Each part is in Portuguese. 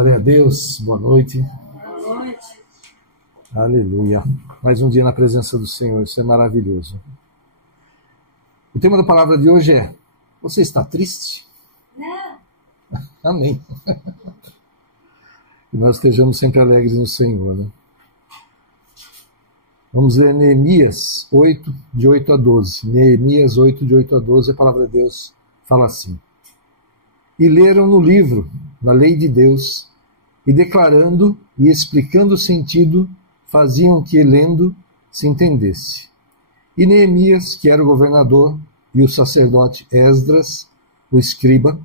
Glória a Deus, boa noite. Boa noite. Aleluia. Mais um dia na presença do Senhor, isso é maravilhoso. O tema da palavra de hoje é: você está triste? Não. Amém. Que nós estejamos sempre alegres no Senhor, né? Vamos ler Neemias 8, de 8 a 12. Neemias 8, de 8 a 12, a palavra de Deus fala assim: E leram no livro, na lei de Deus, e declarando e explicando o sentido, faziam que, lendo, se entendesse. E Neemias, que era o governador, e o sacerdote Esdras, o escriba,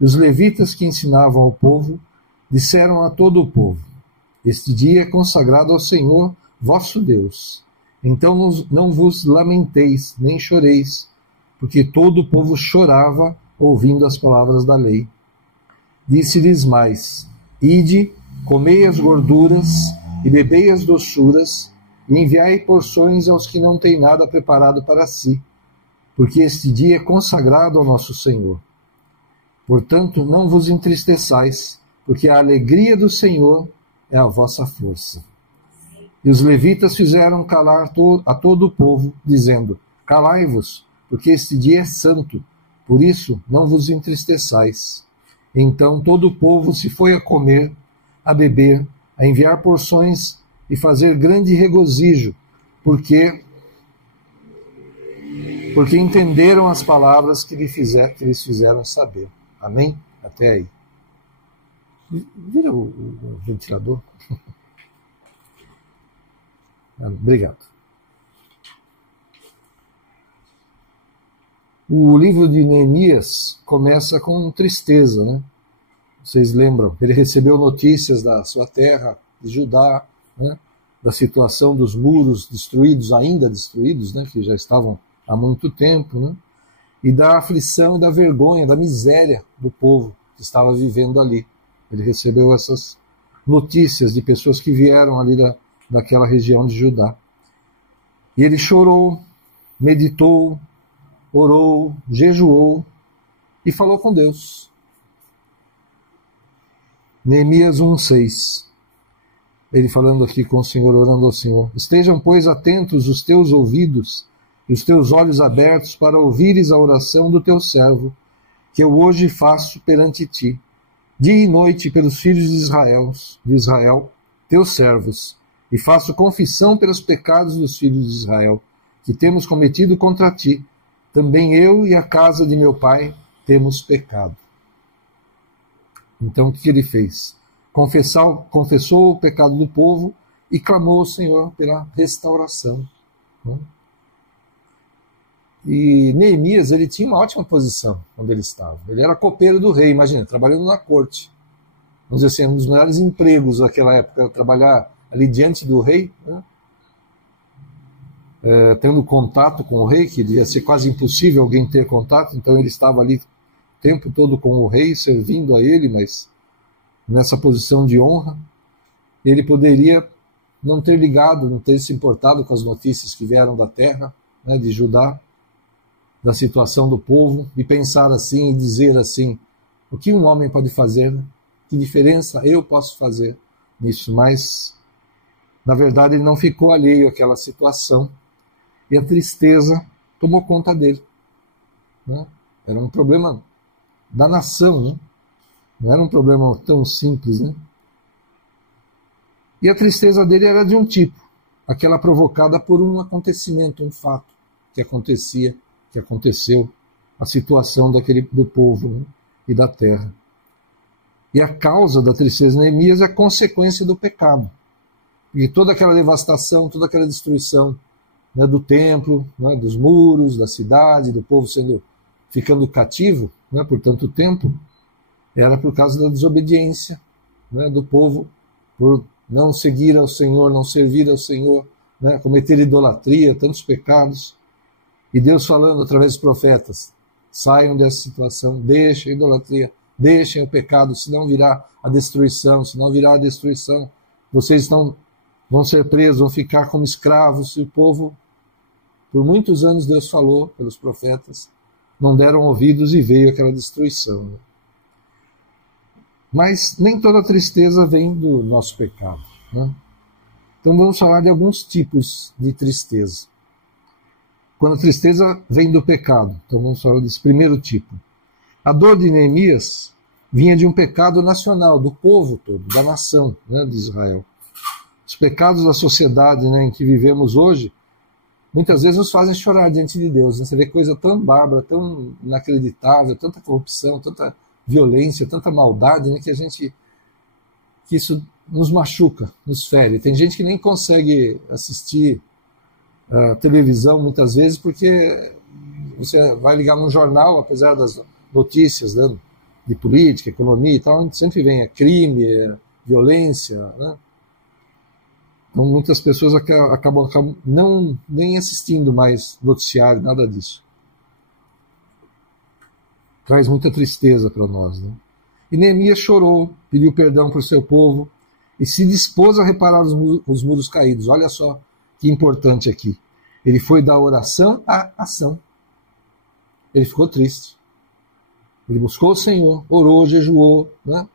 e os levitas que ensinavam ao povo, disseram a todo o povo: Este dia é consagrado ao Senhor vosso Deus. Então não vos lamenteis, nem choreis, porque todo o povo chorava ouvindo as palavras da lei. Disse-lhes mais: Ide, comei as gorduras e bebei as doçuras, e enviai porções aos que não têm nada preparado para si, porque este dia é consagrado ao nosso Senhor. Portanto, não vos entristeçais, porque a alegria do Senhor é a vossa força. E os levitas fizeram calar a todo o povo, dizendo: Calai-vos, porque este dia é santo, por isso não vos entristeçais. Então todo o povo se foi a comer, a beber, a enviar porções e fazer grande regozijo, porque entenderam as palavras que lhes fizeram saber. Amém? Até aí. Vira o ventilador. Obrigado. O livro de Neemias começa com tristeza, né? Vocês lembram? Ele recebeu notícias da sua terra, de Judá, né? Da situação dos muros destruídos, ainda destruídos, né? Que já estavam há muito tempo, né? E da aflição e da vergonha, da miséria do povo que estava vivendo ali. Ele recebeu essas notícias de pessoas que vieram ali daquela região de Judá. E ele chorou, meditou, orou, jejuou e falou com Deus. Neemias 1:6. Ele falando aqui com o Senhor, orando ao Senhor: Estejam, pois, atentos os teus ouvidos e os teus olhos abertos para ouvires a oração do teu servo, que eu hoje faço perante ti, dia e noite pelos filhos de Israel, teus servos, e faço confissão pelos pecados dos filhos de Israel, que temos cometido contra ti. Também eu e a casa de meu pai temos pecado. Então o que ele fez? Confessou o pecado do povo e clamou ao Senhor pela restauração. E Neemias, ele tinha uma ótima posição onde ele estava. Ele era copeiro do rei, imagina, trabalhando na corte. Vamos dizer assim, um dos melhores empregos daquela época, trabalhar ali diante do rei, né? Tendo contato com o rei, que ia ser quase impossível alguém ter contato, então ele estava ali o tempo todo com o rei, servindo a ele, mas nessa posição de honra. Ele poderia não ter ligado, não ter se importado com as notícias que vieram da terra, né, de Judá, da situação do povo, e pensar assim e dizer assim: o que um homem pode fazer? Né? Que diferença eu posso fazer nisso? Mas, na verdade, ele não ficou alheio àquela situação, e a tristeza tomou conta dele. Né? Era um problema da nação, né? Não era um problema tão simples. Né? E a tristeza dele era de um tipo, aquela provocada por um acontecimento, um fato que aconteceu, a situação do povo, né? E da terra. E a causa da tristeza de Neemias é a consequência do pecado. E toda aquela devastação, toda aquela destruição, né, do templo, né, dos muros, da cidade, do povo ficando cativo, né, por tanto tempo, era por causa da desobediência, né, do povo, por não seguir ao Senhor, não servir ao Senhor, né, cometer idolatria, tantos pecados. E Deus falando através dos profetas: saiam dessa situação, deixem a idolatria, deixem o pecado, senão virá a destruição, vocês vão ser presos, vão ficar como escravos. E o povo, por muitos anos Deus falou pelos profetas, não deram ouvidos e veio aquela destruição. Mas nem toda tristeza vem do nosso pecado, né? Então vamos falar de alguns tipos de tristeza. Quando a tristeza vem do pecado, então vamos falar desse primeiro tipo. A dor de Neemias vinha de um pecado nacional, do povo todo, da nação, né, de Israel. Os pecados da sociedade, né, em que vivemos hoje, muitas vezes nos fazem chorar diante de Deus, né? Você vê coisa tão bárbara, tão inacreditável, tanta corrupção, tanta violência, tanta maldade, né, que isso nos machuca, nos fere. Tem gente que nem consegue assistir televisão muitas vezes porque você vai ligar num jornal, apesar das notícias, né, de política, economia e tal, sempre vem crime, violência, né? Então, muitas pessoas acabam não nem assistindo mais noticiário, nada disso. Traz muita tristeza para nós, né? E Neemias chorou, pediu perdão para o seu povo e se dispôs a reparar os muros caídos. Olha só que importante aqui. Ele foi da oração à ação. Ele ficou triste. Ele buscou o Senhor, orou, jejuou, né?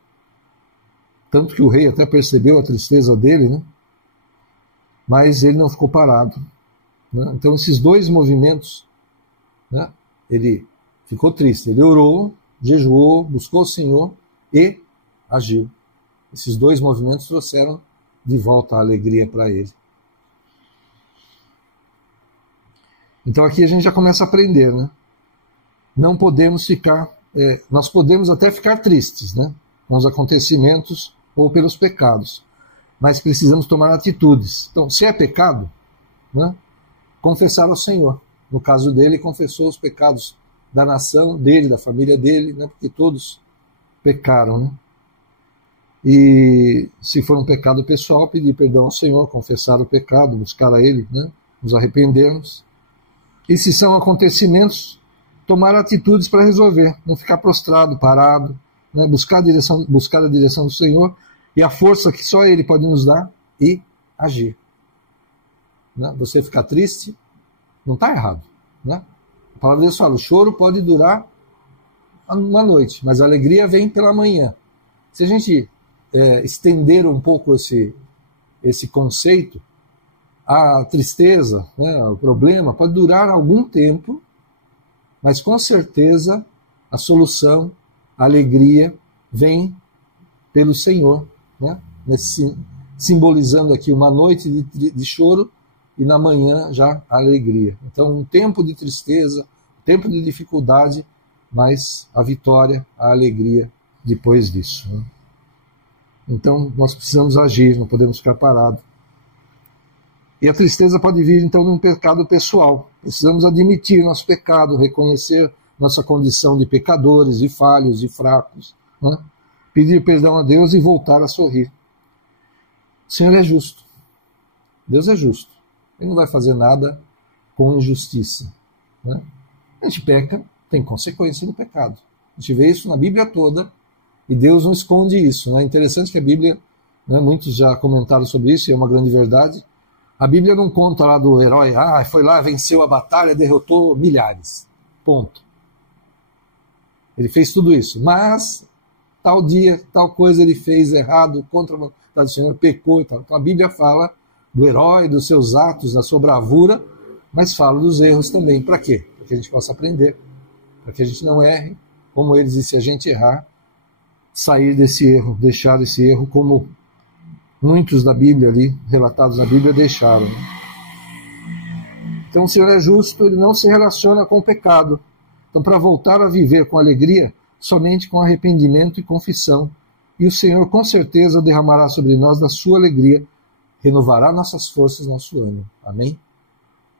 Tanto que o rei até percebeu a tristeza dele, né? Mas ele não ficou parado, né? Então esses dois movimentos, né? Ele ficou triste, ele orou, jejuou, buscou o Senhor e agiu. Esses dois movimentos trouxeram de volta a alegria para ele. Então aqui a gente já começa a aprender, né? Não podemos ficar, nós podemos até ficar tristes, né, com os acontecimentos ou pelos pecados, mas precisamos tomar atitudes. Então, se é pecado, né, confessar ao Senhor. No caso dele, confessou os pecados da nação dele, da família dele, né, porque todos pecaram, né? E se for um pecado pessoal, pedir perdão ao Senhor, confessar o pecado, buscar a Ele, né, nos arrependermos. E se são acontecimentos, tomar atitudes para resolver, não ficar prostrado, parado, né? Buscar a direção do Senhor e a força que só Ele pode nos dar e agir. Né? Você ficar triste, não está errado. Né? A palavra de Deus fala, o choro pode durar uma noite, mas a alegria vem pela manhã. Se a gente estender um pouco esse conceito, a tristeza, né, o problema pode durar algum tempo, mas com certeza a solução, a alegria vem pelo Senhor, né? Simbolizando aqui uma noite de choro e na manhã já a alegria. Então um tempo de tristeza, um tempo de dificuldade, mas a vitória, a alegria depois disso. Né? Então nós precisamos agir, não podemos ficar parados. E a tristeza pode vir, então, de um pecado pessoal. Precisamos admitir nosso pecado, reconhecer nossa condição de pecadores, de falhos, de fracos. Né? Pedir perdão a Deus e voltar a sorrir. O Senhor é justo. Deus é justo. Ele não vai fazer nada com injustiça. Né? A gente peca, tem consequência no pecado. A gente vê isso na Bíblia toda e Deus não esconde isso. Né? É interessante que a Bíblia, né, muitos já comentaram sobre isso, e é uma grande verdade. A Bíblia não conta lá do herói, foi lá, venceu a batalha, derrotou milhares. Ponto. Ele fez tudo isso. Mas, tal dia, tal coisa ele fez errado, contra a vontade do Senhor, pecou e tal. Então a Bíblia fala do herói, dos seus atos, da sua bravura, mas fala dos erros também. Para quê? Para que a gente possa aprender. Para que a gente não erre. Como eles dizem, se a gente errar, sair desse erro, deixar esse erro como muitos da Bíblia ali, relatados na Bíblia, deixaram. Então o Senhor é justo, Ele não se relaciona com o pecado. Então para voltar a viver com alegria, somente com arrependimento e confissão. E o Senhor com certeza derramará sobre nós da sua alegria, renovará nossas forças, nosso ânimo. Amém?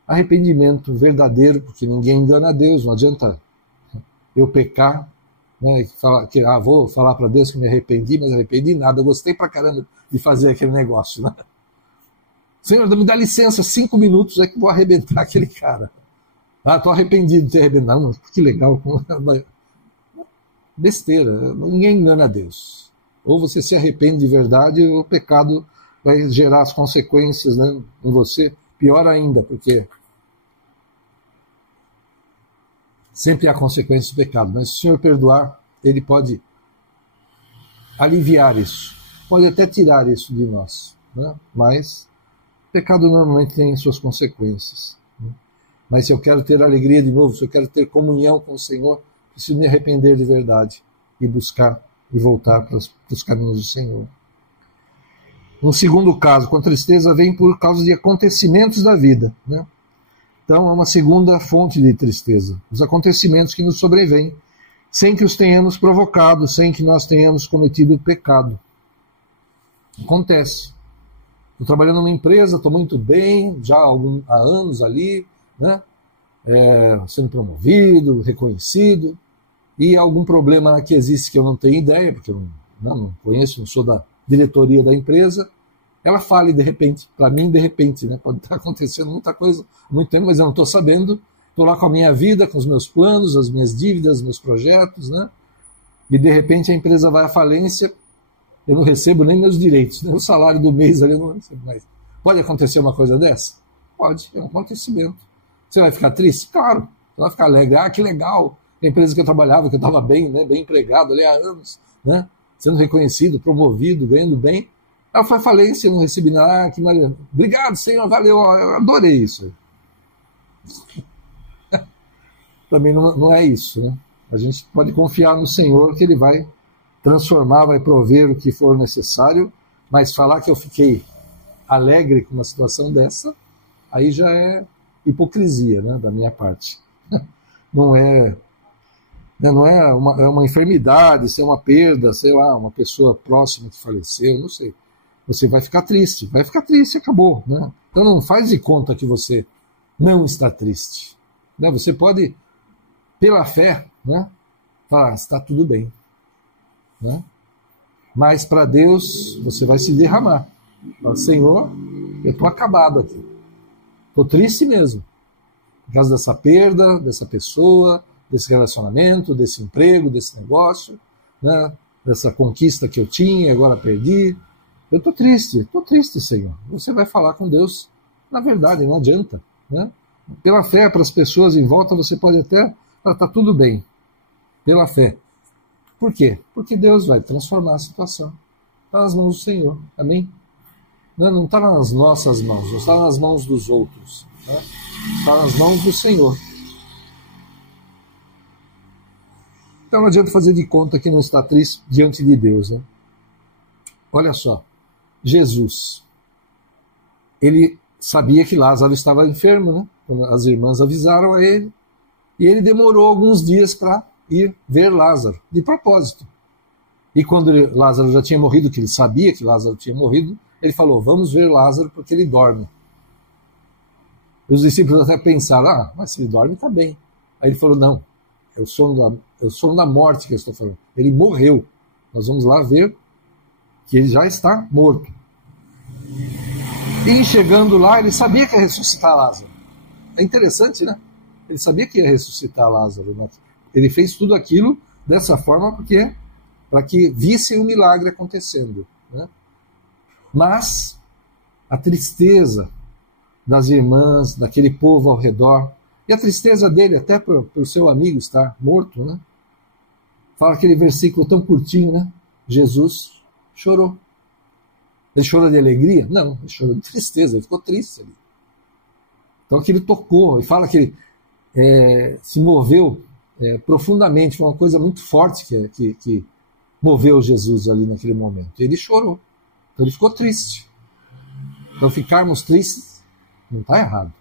Arrependimento verdadeiro, porque ninguém engana a Deus, não adianta eu pecar, né, vou falar para Deus que me arrependi, mas arrependi nada, eu gostei pra caramba de fazer aquele negócio. Né? Senhor, me dá licença, 5 minutos é que vou arrebentar aquele cara. Estou arrependido de ter arrebentado. Não, que legal. Besteira, ninguém engana a Deus. Ou você se arrepende de verdade, ou o pecado vai gerar as consequências, né, em você. Pior ainda, porque sempre há consequências do pecado. Mas se o Senhor perdoar, Ele pode aliviar isso, pode até tirar isso de nós, né? Mas o pecado normalmente tem suas consequências, né? Mas se eu quero ter alegria de novo, se eu quero ter comunhão com o Senhor, preciso me arrepender de verdade e buscar e voltar para os caminhos do Senhor. Um segundo caso, com tristeza, vem por causa de acontecimentos da vida, né? Então, é uma segunda fonte de tristeza. Os acontecimentos que nos sobrevêm, sem que os tenhamos provocado, sem que nós tenhamos cometido pecado. Acontece. Estou trabalhando numa empresa, estou muito bem, já há anos ali, né? Sendo promovido, reconhecido, e algum problema que existe que eu não tenho ideia, porque eu não conheço, não sou da diretoria da empresa, ela fale de repente, para mim de repente, né? Pode estar acontecendo muita coisa há muito tempo, mas eu não estou sabendo, estou lá com a minha vida, com os meus planos, as minhas dívidas, meus projetos, né? E de repente a empresa vai à falência, eu não recebo nem meus direitos, nem o salário do mês ali eu não recebo mais. Pode acontecer uma coisa dessa? Pode, é um acontecimento. Você vai ficar triste? Claro, você vai ficar alegre, que legal, a empresa que eu trabalhava, que eu estava bem, né? Bem empregado ali há anos, né? Sendo reconhecido, promovido, ganhando bem. Ela foi à falência, eu não recebi nada. Que maravilha. Obrigado, Senhor, valeu, eu adorei isso. Também não é isso, né? A gente pode confiar no Senhor que Ele vai transformar, vai prover o que for necessário, mas falar que eu fiquei alegre com uma situação dessa, aí já é hipocrisia, né, da minha parte. Não é uma enfermidade, se é uma perda, sei lá, uma pessoa próxima que faleceu, não sei. Você vai ficar triste, acabou, né? Então não faz de conta que você não está triste, né? Você pode, pela fé, né, falar, está tudo bem, né? Mas para Deus você vai se derramar. Fala, Senhor, eu estou acabado aqui, estou triste mesmo, por causa dessa perda, dessa pessoa, desse relacionamento, desse emprego, desse negócio, né? Dessa conquista que eu tinha e agora perdi. Eu estou triste, Senhor. Você vai falar com Deus, na verdade, não adianta, né? Pela fé, para as pessoas em volta, você pode até falar, está tudo bem, pela fé. Por quê? Porque Deus vai transformar a situação. Está nas mãos do Senhor, amém? Não está nas nossas mãos, não está nas mãos dos outros, né? Está nas mãos do Senhor. Então não adianta fazer de conta que não está triste diante de Deus, né? Olha só, Jesus, ele sabia que Lázaro estava enfermo, né? Quando as irmãs avisaram a ele, e ele demorou alguns dias para ir ver Lázaro, de propósito. E quando Lázaro já tinha morrido, que ele sabia que Lázaro tinha morrido, ele falou, vamos ver Lázaro porque ele dorme. Os discípulos até pensaram, mas se ele dorme está bem. Aí ele falou, não, é o sono da morte que eu estou falando. Ele morreu. Nós vamos lá ver que ele já está morto. E chegando lá, ele sabia que ia ressuscitar Lázaro. É interessante, né? Ele sabia que ia ressuscitar Lázaro, né? Ele fez tudo aquilo dessa forma para que vissem o milagre acontecendo, né? Mas a tristeza das irmãs, daquele povo ao redor, e a tristeza dele até por seu amigo estar morto, né? Fala aquele versículo tão curtinho, né? Jesus chorou. Ele chorou de alegria? Não, ele chorou de tristeza, ele ficou triste ali. Então aquilo tocou, e fala que se moveu profundamente, foi uma coisa muito forte que moveu Jesus ali naquele momento. Ele chorou, então ele ficou triste. Então ficarmos tristes não está errado.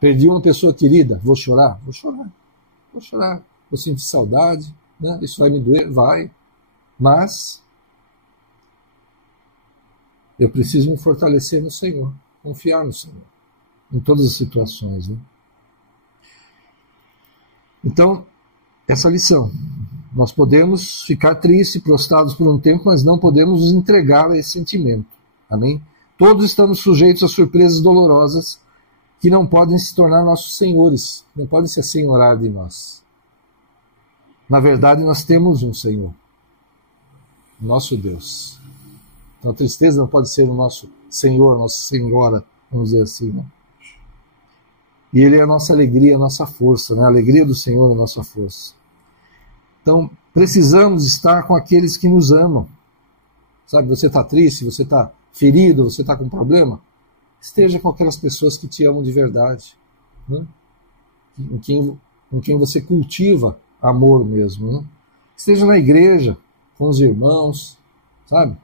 Perdi uma pessoa querida, vou chorar? Vou chorar, vou sentir saudade, né? Isso vai me doer? Vai, mas eu preciso me fortalecer no Senhor, confiar no Senhor, em todas as situações, né? Então, essa lição, nós podemos ficar tristes, prostrados por um tempo, mas não podemos nos entregar a esse sentimento, amém? Todos estamos sujeitos a surpresas dolorosas que não podem se tornar nossos senhores, não podem se assenhorar de nós. Na verdade, nós temos um Senhor, nosso Deus. Então a tristeza não pode ser o nosso Senhor, nossa Senhora, vamos dizer assim, né? E Ele é a nossa alegria, a nossa força, né? A alegria do Senhor é a nossa força. Então, precisamos estar com aqueles que nos amam. Sabe, você está triste, você está ferido, você está com problema? Esteja com aquelas pessoas que te amam de verdade, né? em quem você cultiva amor mesmo. Né? Esteja na igreja, com os irmãos, sabe?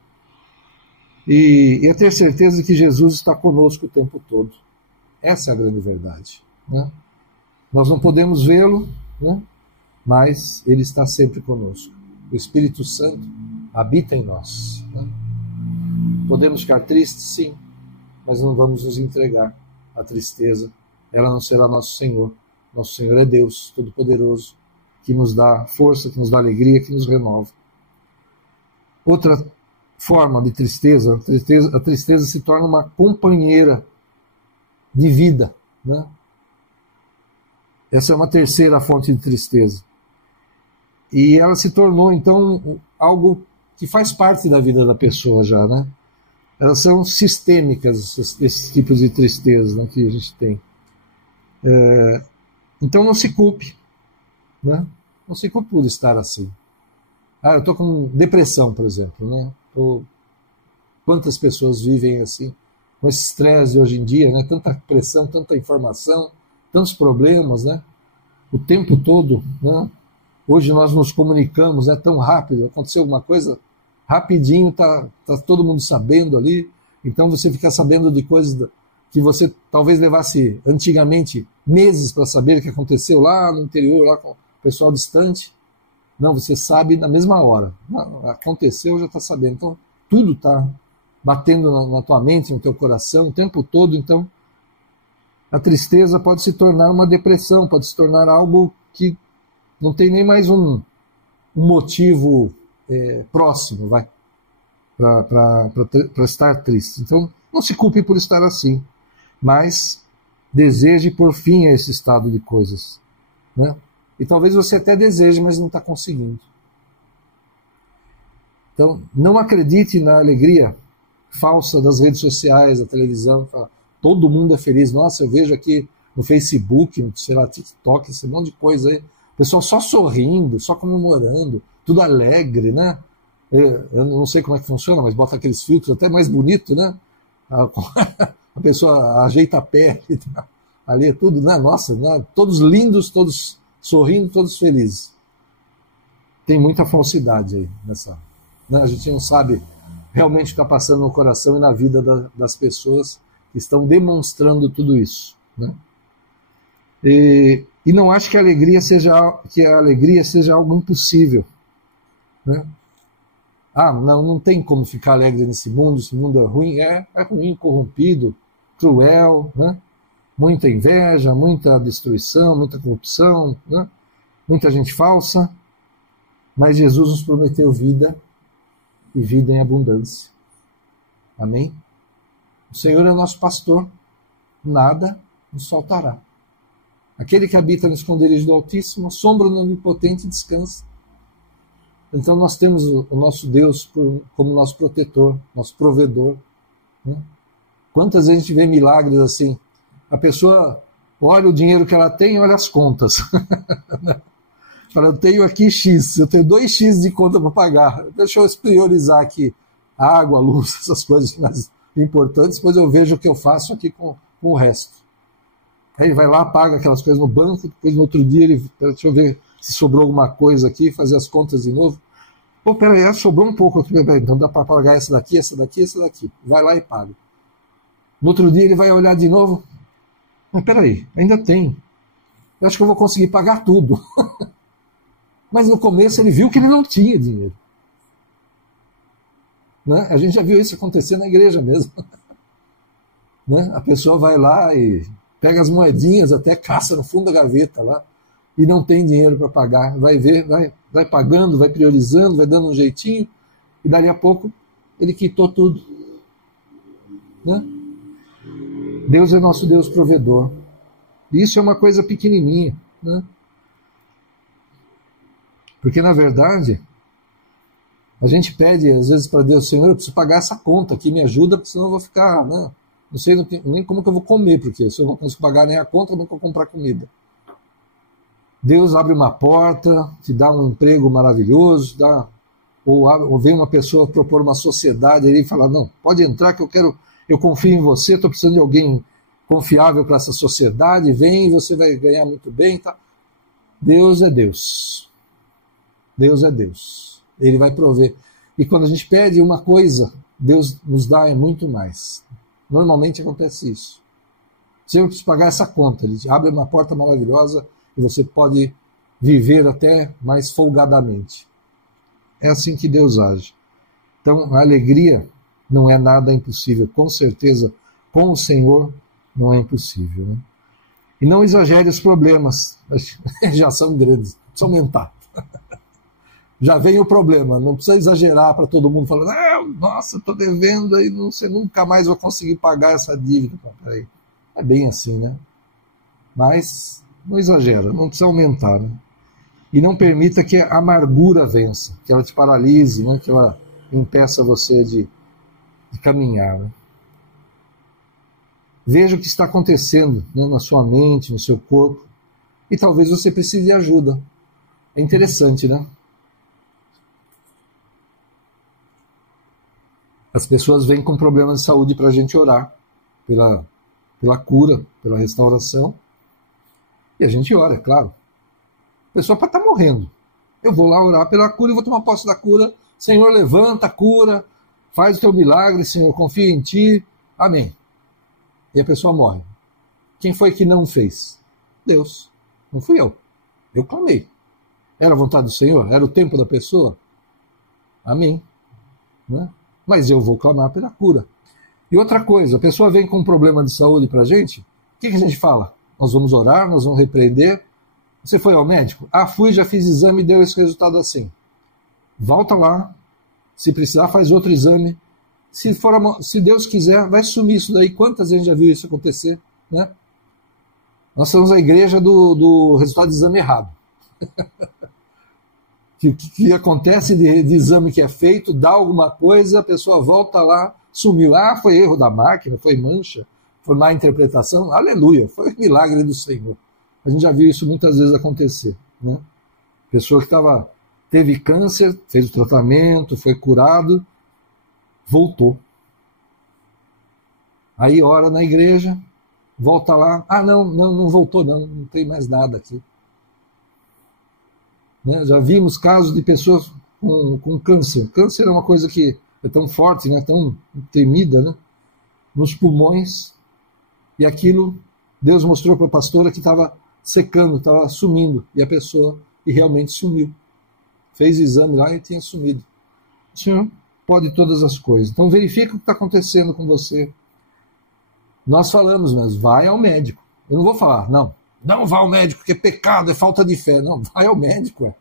E ter certeza de que Jesus está conosco o tempo todo. Essa é a grande verdade. Né? Nós não podemos vê-lo, né? Mas Ele está sempre conosco. O Espírito Santo habita em nós. Né? Podemos ficar tristes, sim, mas não vamos nos entregar à tristeza. Ela não será nosso Senhor. Nosso Senhor é Deus Todo-Poderoso, que nos dá força, que nos dá alegria, que nos renova. Outra forma de tristeza, a tristeza se torna uma companheira de vida. Né? Essa é uma terceira fonte de tristeza. E ela se tornou, então, algo que faz parte da vida da pessoa já. Né? Elas são sistêmicas, esses tipos de tristeza, né, que a gente tem. Então não se culpe. Né? Não se culpe por estar assim. Eu estou com depressão, por exemplo. Né? Quantas pessoas vivem assim, com esse estresse de hoje em dia, né? Tanta pressão, tanta informação, tantos problemas, né? O tempo todo. Né? Hoje nós nos comunicamos, né, tão rápido, aconteceu alguma coisa, rapidinho tá todo mundo sabendo ali, então você fica sabendo de coisas que você talvez levasse antigamente meses para saber o que aconteceu lá no interior, lá com o pessoal distante. Não, você sabe na mesma hora. Aconteceu, já está sabendo. Então, tudo está batendo na tua mente, no teu coração, o tempo todo. Então, a tristeza pode se tornar uma depressão, pode se tornar algo que não tem nem mais um motivo próximo, para estar triste. Então, não se culpe por estar assim, mas deseje por fim a esse estado de coisas. Né? E talvez você até deseje, mas não está conseguindo. Então, não acredite na alegria falsa das redes sociais, da televisão. Todo mundo é feliz. Nossa, eu vejo aqui no Facebook, no TikTok, esse monte de coisa aí. O pessoal só sorrindo, só comemorando, tudo alegre, né? Eu não sei como é que funciona, mas bota aqueles filtros até mais bonito, né? A pessoa ajeita a pele, ali é tudo, né? Nossa, né? Todos lindos, todos sorrindo, todos felizes. Tem muita falsidade aí nessa. Né? A gente não sabe realmente o que está passando no coração e na vida das pessoas que estão demonstrando tudo isso. Né? E não acho que a alegria seja algo impossível. Né? Não tem como ficar alegre nesse mundo, esse mundo é ruim. É ruim, corrompido, cruel, né? Muita inveja, muita destruição, muita corrupção, né? Muita gente falsa, mas Jesus nos prometeu vida e vida em abundância. Amém? O Senhor é o nosso pastor, nada nos faltará. Aquele que habita no esconderijo do Altíssimo, a sombra do Onipotente descansa. Então nós temos o nosso Deus como nosso protetor, nosso provedor. Né? Quantas vezes a gente vê milagres assim? A pessoa olha o dinheiro que ela tem e olha as contas. Fala, eu tenho aqui X, eu tenho 2X de conta para pagar. Deixa eu priorizar aqui água, luz, essas coisas mais importantes, depois eu vejo o que eu faço aqui com o resto. Aí ele vai lá, paga aquelas coisas no banco, depois no outro dia deixa eu ver se sobrou alguma coisa aqui, fazer as contas de novo. Pô, peraí, sobrou um pouco aqui, então dá para pagar essa daqui, essa daqui, essa daqui. Vai lá e paga. No outro dia ele vai olhar de novo. Mas peraí, ainda tem. Eu acho que eu vou conseguir pagar tudo. Mas no começo ele viu que ele não tinha dinheiro. Né? A gente já viu isso acontecer na igreja mesmo. Né? A pessoa vai lá e pega as moedinhas, até caça no fundo da gaveta lá, e não tem dinheiro para pagar. Vai ver, vai pagando, vai priorizando, vai dando um jeitinho, e dali a pouco ele quitou tudo. Né? Deus é nosso Deus provedor. E isso é uma coisa pequenininha. Né? Porque, na verdade, a gente pede, às vezes, para Deus, Senhor, eu preciso pagar essa conta aqui, me ajuda, porque senão eu vou ficar, né? Não sei nem como que eu vou comer, porque se eu não consigo pagar nem a conta, eu não vou comprar comida. Deus abre uma porta, te dá um emprego maravilhoso, ou vem uma pessoa propor uma sociedade e fala, não, pode entrar que eu confio em você, estou precisando de alguém confiável para essa sociedade, vem e você vai ganhar muito bem. Tá? Deus é Deus. Deus é Deus. Ele vai prover. E quando a gente pede uma coisa, Deus nos dá muito mais. Normalmente acontece isso. Senhor, eu preciso pagar essa conta. Ele abre uma porta maravilhosa e você pode viver até mais folgadamente. É assim que Deus age. Então, a alegria não é nada impossível. Com certeza, com o Senhor, não é impossível. Né? E não exagere os problemas. Já são grandes. Precisa aumentar. Já vem o problema. Não precisa exagerar para todo mundo falando, nossa, estou devendo, aí você nunca mais vai conseguir pagar essa dívida. Peraí. É bem assim, né? Mas não exagera, não precisa aumentar, né? E não permita que a amargura vença, que ela te paralise, né? Que ela impeça você de caminhar. Né? Veja o que está acontecendo, né, na sua mente, no seu corpo, e talvez você precise de ajuda. É interessante, né? As pessoas vêm com problemas de saúde para a gente orar pela cura, pela restauração, e a gente ora, é claro. A pessoa pode estar morrendo. Eu vou lá orar pela cura e vou tomar posse da cura. Senhor, levanta a cura, faz o teu milagre, Senhor, confia em ti. Amém. E a pessoa morre. Quem foi que não fez? Deus. Não fui eu. Eu clamei. Era a vontade do Senhor? Era o tempo da pessoa? Amém. Né? Mas eu vou clamar pela cura. E outra coisa, a pessoa vem com um problema de saúde para a gente, o que a gente fala? Nós vamos orar, nós vamos repreender. Você foi ao médico? Fui, já fiz exame e deu esse resultado assim. Volta lá, se precisar faz outro exame. Se Deus quiser, vai sumir isso daí. Quantas vezes já viu isso acontecer? Né? Nós somos a igreja do resultado de exame errado. que acontece de exame que é feito, dá alguma coisa, a pessoa volta lá, sumiu. Foi erro da máquina, foi mancha, foi má interpretação. Aleluia, foi um milagre do Senhor. A gente já viu isso muitas vezes acontecer. Né? Pessoa que teve câncer, fez o tratamento, foi curado, voltou. Aí ora na igreja, volta lá, não voltou não tem mais nada aqui. Né? Já vimos casos de pessoas com câncer. Câncer é uma coisa que é tão forte, né? Tão temida, né? Nos pulmões, e aquilo Deus mostrou para a pastora que estava secando, estava sumindo, e a pessoa realmente sumiu. Fez exame lá e tinha sumido. O Senhor pode todas as coisas. Então verifica o que está acontecendo com você. Nós falamos, mas vai ao médico. Eu não vou falar, não vá ao médico, porque é pecado, é falta de fé. Não, vai ao médico.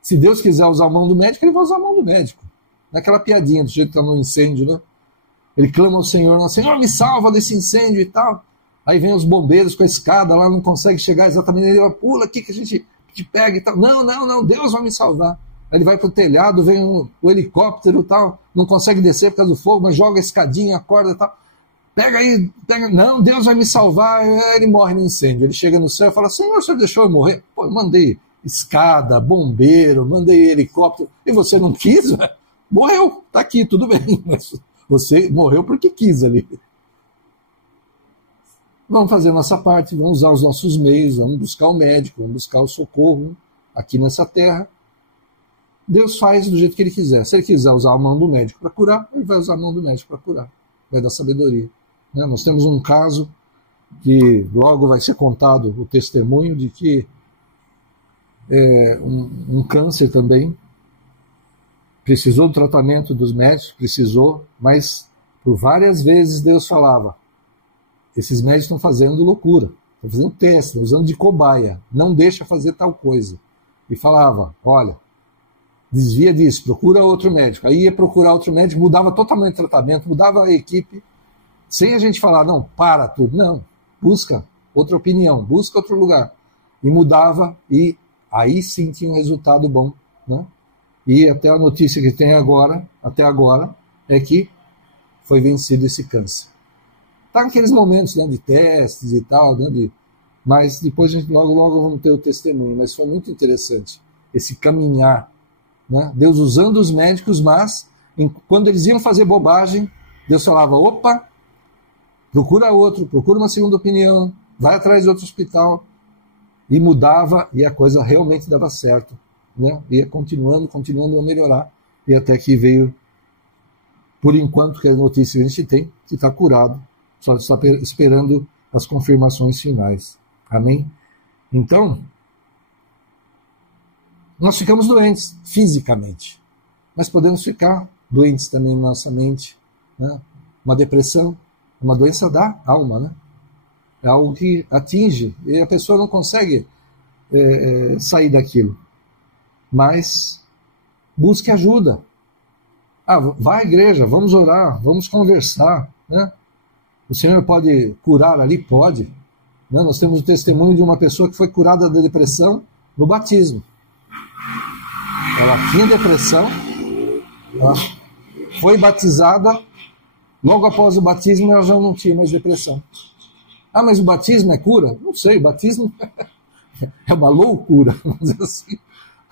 Se Deus quiser usar a mão do médico, ele vai usar a mão do médico. Naquela piadinha do jeito que está no incêndio, né? Ele clama ao Senhor, Senhor, me salva desse incêndio e tal. Aí vem os bombeiros com a escada lá, não consegue chegar exatamente, ele fala, pula aqui que a gente te pega e tal. Não, Deus vai me salvar. Aí ele vai pro telhado, vem o helicóptero e tal, não consegue descer por causa do fogo, mas joga a escadinha, acorda e tal. Pega, não, Deus vai me salvar. Aí ele morre no incêndio. Ele chega no céu e fala, Senhor, o Senhor deixou eu morrer? Pô, eu mandei escada, bombeiro, mandei helicóptero, e você não quis? Morreu, tá aqui, tudo bem, mas você morreu porque quis ali. Vamos fazer a nossa parte, vamos usar os nossos meios, vamos buscar o médico, vamos buscar o socorro aqui nessa terra. Deus faz do jeito que ele quiser. Se ele quiser usar a mão do médico para curar, ele vai usar a mão do médico para curar. Vai dar sabedoria. Né? Nós temos um caso que logo vai ser contado o testemunho de que um câncer também precisou do tratamento dos médicos, mas por várias vezes Deus falava, esses médicos estão fazendo loucura, estão fazendo teste, estão usando de cobaia, não deixa fazer tal coisa. E falava, olha, desvia disso, procura outro médico. Aí ia procurar outro médico, mudava totalmente o tratamento, mudava a equipe, sem a gente falar, não, para tudo, não, busca outra opinião, busca outro lugar. E mudava, e aí sim tinha um resultado bom. Né? E até a notícia que tem até agora, é que foi vencido esse câncer. Está naqueles momentos, né, de testes e tal, né, mas depois a gente logo vamos ter o testemunho. Mas foi muito interessante esse caminhar, né? Deus usando os médicos, mas quando eles iam fazer bobagem, Deus falava, opa, procura outro, procura uma segunda opinião, vai atrás de outro hospital, e mudava, e a coisa realmente dava certo, né? Ia continuando a melhorar, e até que veio, por enquanto, que a notícia que a gente tem, que está curado, só está esperando as confirmações finais. Amém? Então, nós ficamos doentes fisicamente, mas podemos ficar doentes também na nossa mente, né? Uma depressão, uma doença da alma, né? É algo que atinge e a pessoa não consegue sair daquilo. Mas busque ajuda. Vá à igreja, vamos orar, vamos conversar, né? O Senhor pode curar ali? Pode. Né? Nós temos o testemunho de uma pessoa que foi curada da depressão no batismo. Ela tinha depressão, ela foi batizada, logo após o batismo ela já não tinha mais depressão. Mas o batismo é cura? Não sei, o batismo é uma loucura, vamos dizer assim.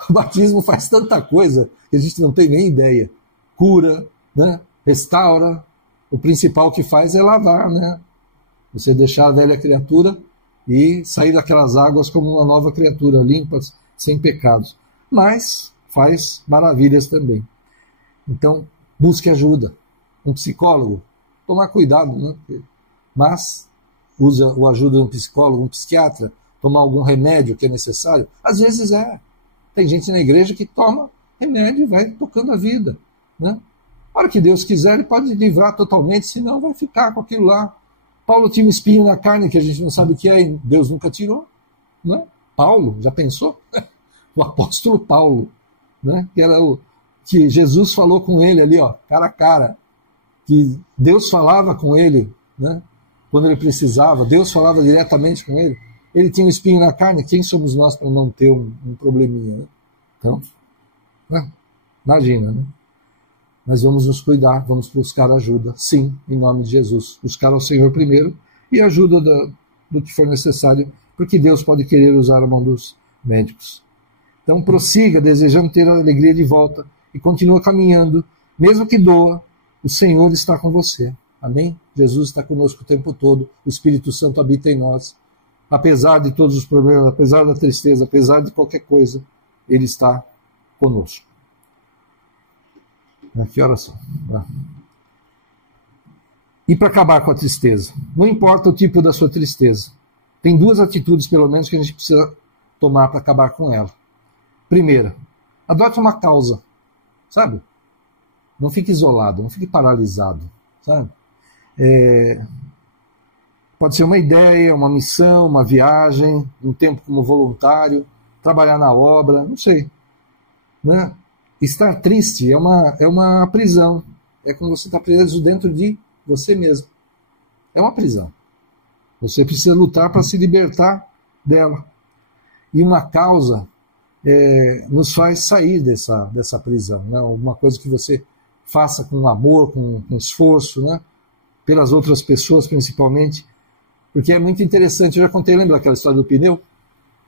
O batismo faz tanta coisa que a gente não tem nem ideia. Cura, né? Restaura. O principal que faz é lavar, né? Você deixar a velha criatura e sair daquelas águas como uma nova criatura, limpas, sem pecados. Mas faz maravilhas também. Então, busque ajuda. Um psicólogo, tomar cuidado, né? Mas usa a ajuda de um psicólogo, um psiquiatra, tomar algum remédio que é necessário. Às vezes tem gente na igreja que toma remédio e vai tocando a vida, né? A hora que Deus quiser, ele pode livrar totalmente, senão vai ficar com aquilo lá. Paulo tinha um espinho na carne que a gente não sabe o que é, e Deus nunca tirou, né? Paulo, já pensou? O apóstolo Paulo, né? Que Jesus falou com ele ali, ó, cara a cara, que Deus falava com ele, né? Quando ele precisava, Deus falava diretamente com ele. Ele tinha um espinho na carne, quem somos nós para não ter um probleminha, né? Então, né? Imagina, né? Mas vamos nos cuidar, vamos buscar ajuda, sim, em nome de Jesus. Buscar ao Senhor primeiro e ajuda do que for necessário, porque Deus pode querer usar a mão dos médicos. Então prossiga, desejando ter a alegria de volta e continua caminhando, mesmo que doa, o Senhor está com você. Amém? Jesus está conosco o tempo todo, o Espírito Santo habita em nós. Apesar de todos os problemas, apesar da tristeza, apesar de qualquer coisa, Ele está conosco. Que horas são? E para acabar com a tristeza, não importa o tipo da sua tristeza, tem duas atitudes, pelo menos, que a gente precisa tomar para acabar com ela. Primeira, adote uma causa, sabe? Não fique isolado, não fique paralisado, sabe? Pode ser uma ideia, uma missão, uma viagem, um tempo como voluntário, trabalhar na obra, não sei, né? Estar triste é uma prisão. É como você está preso dentro de você mesmo. É uma prisão. Você precisa lutar para se libertar dela. E uma causa nos faz sair dessa prisão. Né? Alguma coisa que você faça com amor, com esforço, né? Pelas outras pessoas principalmente. Porque é muito interessante. Eu já contei, lembra aquela história do pneu?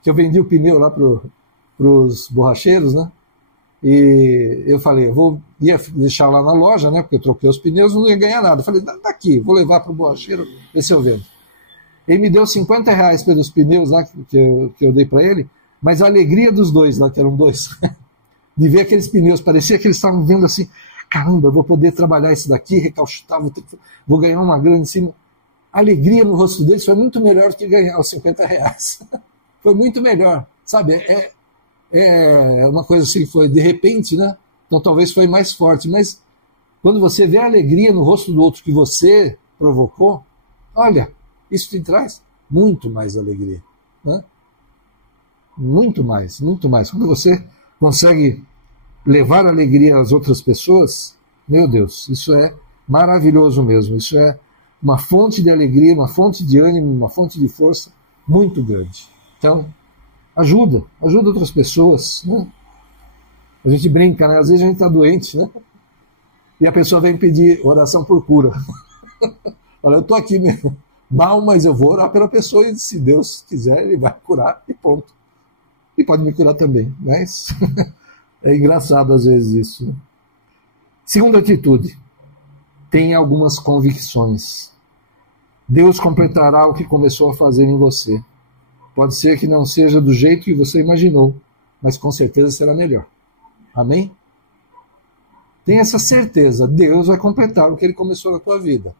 Que eu vendi o pneu lá para os borracheiros, né? E eu falei, ia deixar lá na loja, né? Porque eu troquei os pneus, não ia ganhar nada. Eu falei, daqui, vou levar para o borracheiro, ver se eu vendo. Ele me deu R$50 pelos pneus lá que eu dei para ele, mas a alegria dos dois lá, que eram dois, de ver aqueles pneus, parecia que eles estavam vendo assim, caramba, eu vou poder trabalhar isso daqui, recalchutar, vou ganhar uma grana em cima. A alegria no rosto deles foi muito melhor do que ganhar os R$50. Foi muito melhor, sabe? É uma coisa assim, foi de repente, né? Então talvez foi mais forte, mas quando você vê a alegria no rosto do outro que você provocou, olha, isso te traz muito mais alegria, né? Muito mais, muito mais. Quando você consegue levar alegria às outras pessoas, meu Deus, isso é maravilhoso mesmo, isso é uma fonte de alegria, uma fonte de ânimo, uma fonte de força muito grande. Então, ajuda outras pessoas, né? A gente brinca, né? Às vezes a gente está doente, né? E a pessoa vem pedir oração por cura. Olha, eu estou aqui mal, mas eu vou orar pela pessoa e se Deus quiser, ele vai curar e ponto. E pode me curar também, mas é engraçado às vezes isso. Né? Segunda atitude, tenha algumas convicções. Deus completará o que começou a fazer em você. Pode ser que não seja do jeito que você imaginou, mas com certeza será melhor. Amém? Tenha essa certeza, Deus vai completar o que Ele começou na tua vida.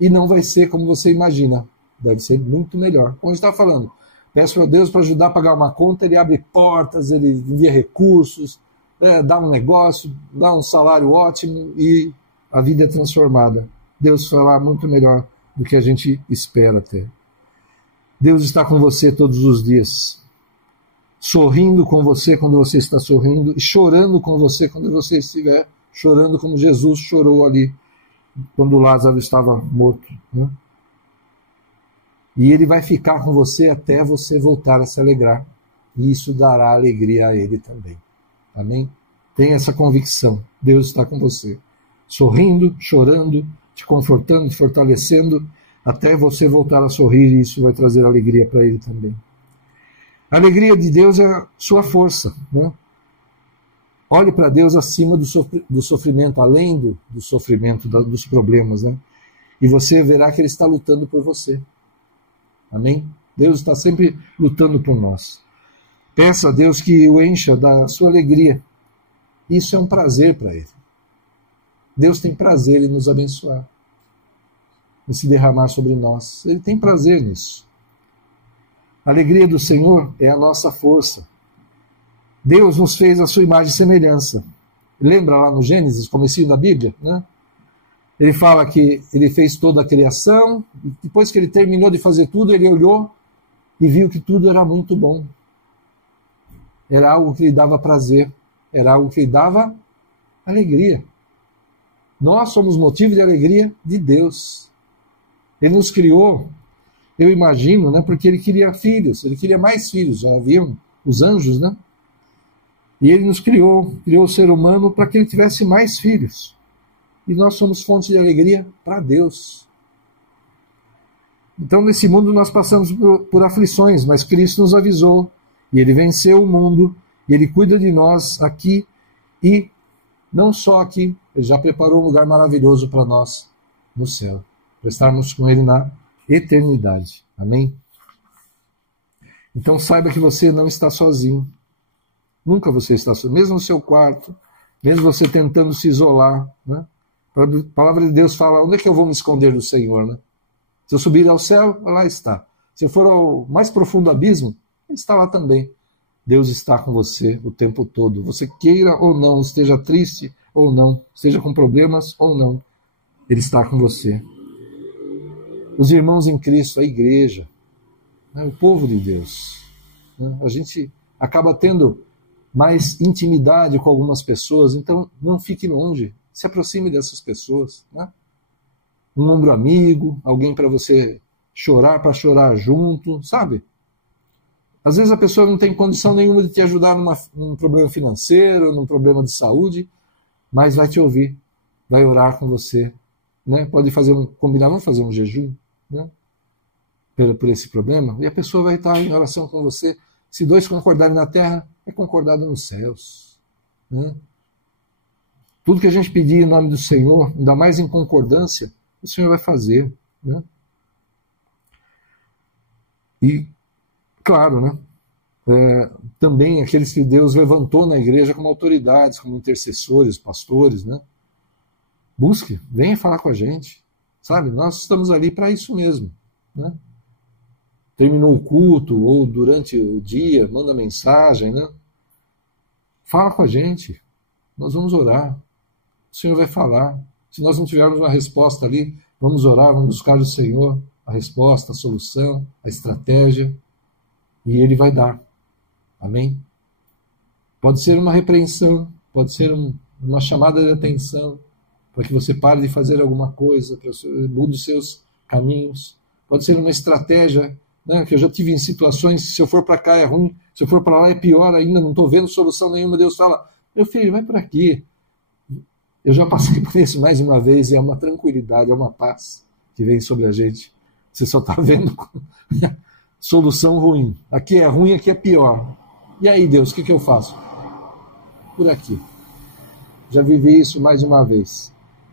E não vai ser como você imagina. Deve ser muito melhor. Como a gente está falando, peço a Deus para ajudar a pagar uma conta, Ele abre portas, Ele envia recursos, dá um negócio, dá um salário ótimo e a vida é transformada. Deus fará muito melhor do que a gente espera ter. Deus está com você todos os dias, sorrindo com você quando você está sorrindo e chorando com você quando você estiver chorando, como Jesus chorou ali quando Lázaro estava morto. Né? E Ele vai ficar com você até você voltar a se alegrar. E isso dará alegria a Ele também. Amém? Tenha essa convicção. Deus está com você. Sorrindo, chorando, te confortando, te fortalecendo, até você voltar a sorrir, e isso vai trazer alegria para Ele também. A alegria de Deus é a sua força. Né? Olhe para Deus acima do sofrimento, além do sofrimento, dos problemas. Né? E você verá que Ele está lutando por você. Amém? Deus está sempre lutando por nós. Peça a Deus que o encha da sua alegria. Isso é um prazer para Ele. Deus tem prazer em nos abençoar, em se derramar sobre nós. Ele tem prazer nisso. A alegria do Senhor é a nossa força. Deus nos fez a sua imagem e semelhança. Lembra lá no Gênesis, comecinho da Bíblia? Né? Ele fala que Ele fez toda a criação, e depois que Ele terminou de fazer tudo, Ele olhou e viu que tudo era muito bom. Era algo que lhe dava prazer, era algo que lhe dava alegria. Nós somos motivo de alegria de Deus. Ele nos criou, eu imagino, né, porque Ele queria filhos, Ele queria mais filhos, já haviam os anjos, né? E Ele nos criou o ser humano para que Ele tivesse mais filhos. E nós somos fonte de alegria para Deus. Então, nesse mundo nós passamos por aflições, mas Cristo nos avisou, e Ele venceu o mundo, e Ele cuida de nós aqui, e não só aqui, Ele já preparou um lugar maravilhoso para nós no céu, para estarmos com Ele na eternidade. Amém? Então saiba que você não está sozinho. Nunca você está sozinho. Mesmo no seu quarto, mesmo você tentando se isolar. Né? A palavra de Deus fala, onde é que eu vou me esconder do Senhor? Né? Se eu subir ao céu, lá está. Se eu for ao mais profundo abismo, Ele está lá também. Deus está com você o tempo todo. Você queira ou não, esteja triste ou não, esteja com problemas ou não, Ele está com você. Os irmãos em Cristo, a igreja, né, o povo de Deus. Né, a gente acaba tendo mais intimidade com algumas pessoas, então não fique longe, se aproxime dessas pessoas. Né? Um ombro amigo, alguém para você chorar, para chorar junto, sabe? Às vezes a pessoa não tem condição nenhuma de te ajudar num problema financeiro, num problema de saúde, mas vai te ouvir, vai orar com você. Né? Pode combinar, vamos fazer um jejum, né? por esse problema, e a pessoa vai estar em oração com você. Se dois concordarem na terra, é concordado nos céus. Né? Tudo que a gente pedir em nome do Senhor, ainda mais em concordância, o Senhor vai fazer. Né? E claro, né? Também aqueles que Deus levantou na igreja como autoridades, como intercessores, pastores, né? Busque, venha falar com a gente, sabe? Nós estamos ali para isso mesmo, né? Terminou o culto ou durante o dia, manda mensagem, né? Fala com a gente, nós vamos orar, o Senhor vai falar. Se nós não tivermos uma resposta ali, vamos orar, vamos buscar do Senhor a resposta, a solução, a estratégia. E Ele vai dar. Amém? Pode ser uma repreensão, pode ser uma chamada de atenção, para que você pare de fazer alguma coisa, para que mude os seus caminhos. Pode ser uma estratégia, né, que eu já tive em situações, se eu for para cá é ruim, se eu for para lá é pior ainda, não estou vendo solução nenhuma. Deus fala, meu filho, vai por aqui. Eu já passei por isso mais uma vez, e é uma tranquilidade, é uma paz que vem sobre a gente. Você só está vendo solução ruim. Aqui é ruim, aqui é pior. E aí, Deus, o que eu faço? Por aqui. Já vivi isso mais uma vez.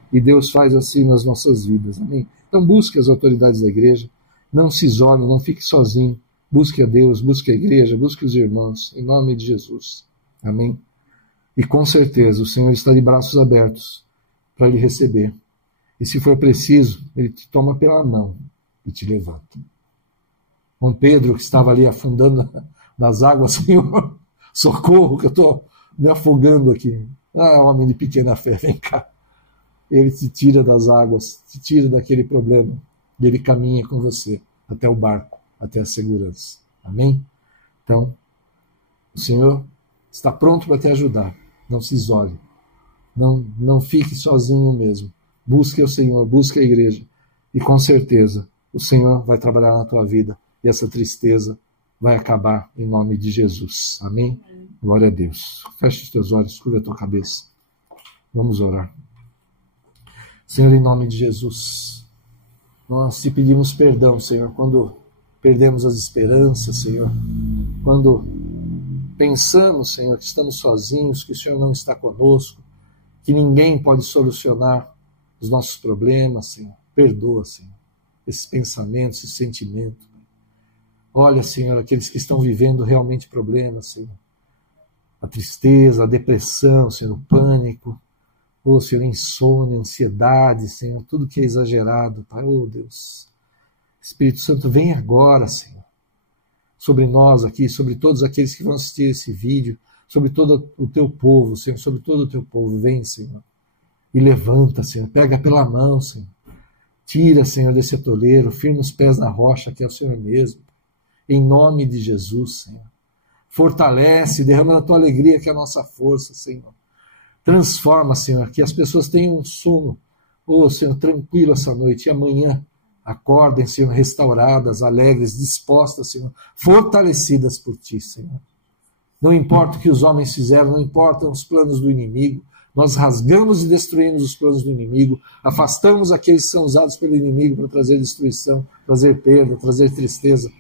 E Deus faz assim nas nossas vidas. Amém? Então busque as autoridades da igreja. Não se isole, não fique sozinho. Busque a Deus, busque a igreja, busque os irmãos. Em nome de Jesus. Amém? E com certeza o Senhor está de braços abertos para lhe receber. E se for preciso, Ele te toma pela mão e te levanta. Com Pedro, que estava ali afundando nas águas, Senhor, socorro, que eu estou me afogando aqui. Ah, homem de pequena fé, vem cá. Ele te tira das águas, te tira daquele problema. E Ele caminha com você até o barco, até a segurança. Amém? Então, o Senhor está pronto para te ajudar. Não se isole. Não fique sozinho mesmo. Busque o Senhor, busque a igreja. E com certeza o Senhor vai trabalhar na tua vida. E essa tristeza vai acabar em nome de Jesus. Amém? Glória a Deus. Feche os teus olhos, curva a tua cabeça. Vamos orar. Senhor, em nome de Jesus, nós te pedimos perdão, Senhor, quando perdemos as esperanças, Senhor. Quando pensamos, Senhor, que estamos sozinhos, que o Senhor não está conosco, que ninguém pode solucionar os nossos problemas, Senhor. Perdoa, Senhor, esses pensamentos, esses sentimentos. Olha, Senhor, aqueles que estão vivendo realmente problemas, Senhor. A tristeza, a depressão, Senhor, o pânico, oh, Senhor, insônia, ansiedade, Senhor, tudo que é exagerado, Pai, oh Deus. Espírito Santo, vem agora, Senhor, sobre nós aqui, sobre todos aqueles que vão assistir esse vídeo, sobre todo o teu povo, Senhor, sobre todo o teu povo, vem, Senhor, e levanta, Senhor, pega pela mão, Senhor, tira, Senhor, desse atoleiro, firma os pés na rocha, que é o Senhor mesmo, em nome de Jesus, Senhor. Fortalece, derrama a tua alegria, que é a nossa força, Senhor. Transforma, Senhor, que as pessoas tenham um sono, oh, Senhor, tranquilo essa noite, e amanhã acordem, Senhor, restauradas, alegres, dispostas, Senhor, fortalecidas por Ti, Senhor. Não importa o que os homens fizeram, não importam os planos do inimigo, nós rasgamos e destruímos os planos do inimigo, afastamos aqueles que são usados pelo inimigo para trazer destruição, trazer perda, trazer tristeza.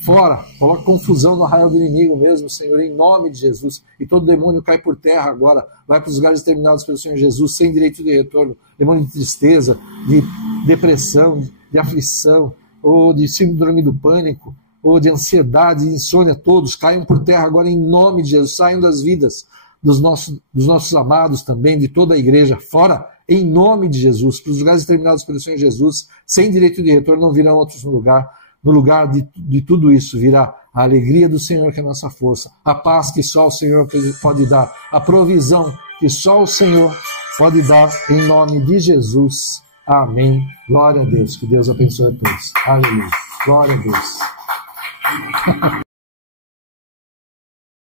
Fora, coloca confusão no arraial do inimigo mesmo, Senhor, em nome de Jesus. E todo demônio cai por terra agora, vai para os lugares determinados pelo Senhor Jesus, sem direito de retorno. Demônio de tristeza, de depressão, de aflição, ou de síndrome do pânico, ou de ansiedade, de insônia, todos caiam por terra agora em nome de Jesus, saiam das vidas dos nossos amados também, de toda a igreja, fora, em nome de Jesus, para os lugares determinados pelo Senhor Jesus, sem direito de retorno, não virão outros no lugar. No lugar de tudo isso virá a alegria do Senhor, que é a nossa força, a paz que só o Senhor pode dar, a provisão que só o Senhor pode dar, em nome de Jesus. Amém. Glória a Deus. Que Deus abençoe a todos. Aleluia. Glória a Deus.